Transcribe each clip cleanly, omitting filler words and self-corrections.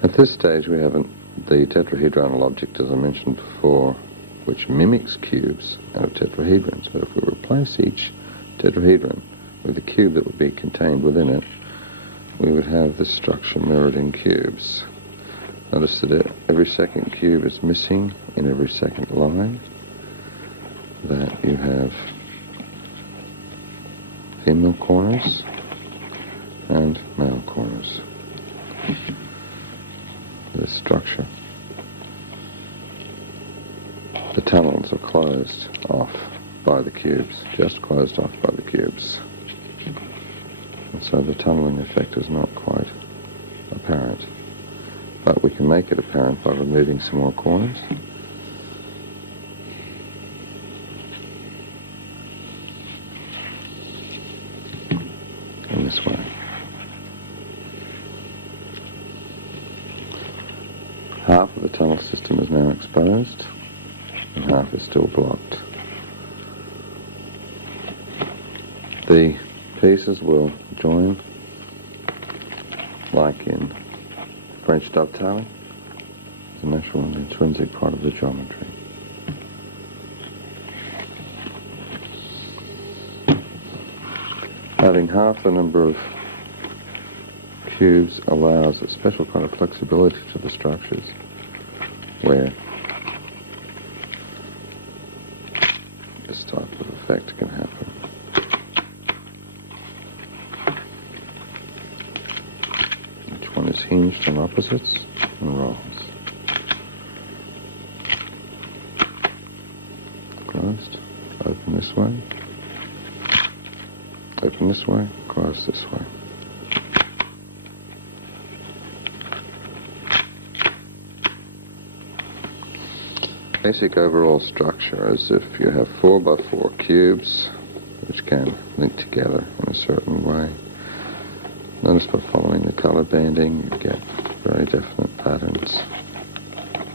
At this stage we have the tetrahedronal object, as I mentioned before, which mimics cubes out of tetrahedrons. But if we replace each tetrahedron with a cube that would be contained within it, we would have this structure mirrored in cubes. Notice that every second cube is missing in every second line, that you have female corners and male corners. This structure. The tunnels are closed off by the cubes, just closed off by the cubes. And so the tunneling effect is not quite apparent. But we can make it apparent by removing some more corners. In this way. Half of the tunnel system is now exposed, and half is still blocked. The pieces will join like in French dovetailing. It's a natural and intrinsic part of the geometry. Having half the number of cubes allows a special kind of flexibility to the structures where this type of effect can happen. Each one is hinged on opposites and rolls. Closed, open this way, open this way, close this way. Basic overall structure is if you have 4x4 cubes which can link together in a certain way. Notice by following the color banding you get very definite patterns,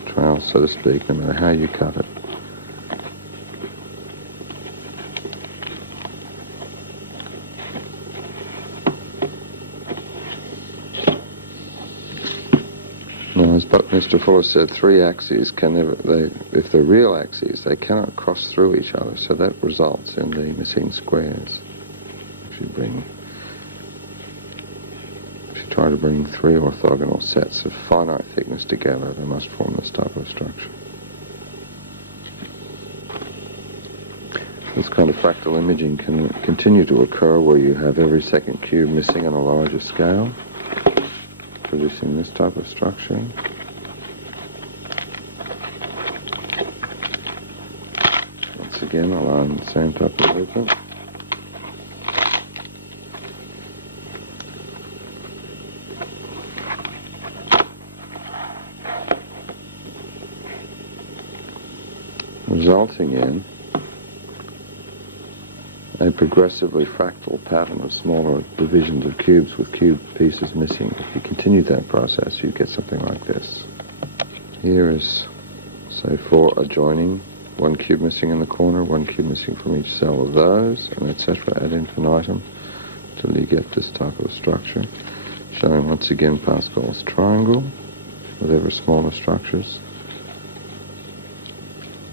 trails so to speak, no matter how you cut it. Now, as Buckminster Fuller said, three axes can never, if they're real axes, they cannot cross through each other, so that results in the missing squares. If you try to bring three orthogonal sets of finite thickness together, they must form this type of structure. This kind of fractal imaging can continue to occur where you have every second cube missing on a larger scale, producing this type of structure. Once again, allowing the same type of movement. Resulting in a progressively fractal pattern of smaller divisions of cubes with cube pieces missing. If you continue that process, you get something like this. Here is, say, 4 adjoining, 1 cube missing in the corner, 1 cube missing from each cell of those, and etc. ad infinitum, till you get this type of structure, showing once again Pascal's triangle with ever smaller structures.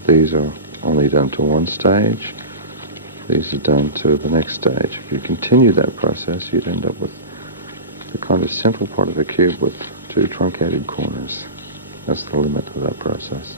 These are only done to one stage. These are done to the next stage. If you continue that process, you'd end up with the kind of central part of a cube with 2 truncated corners. That's the limit of that process.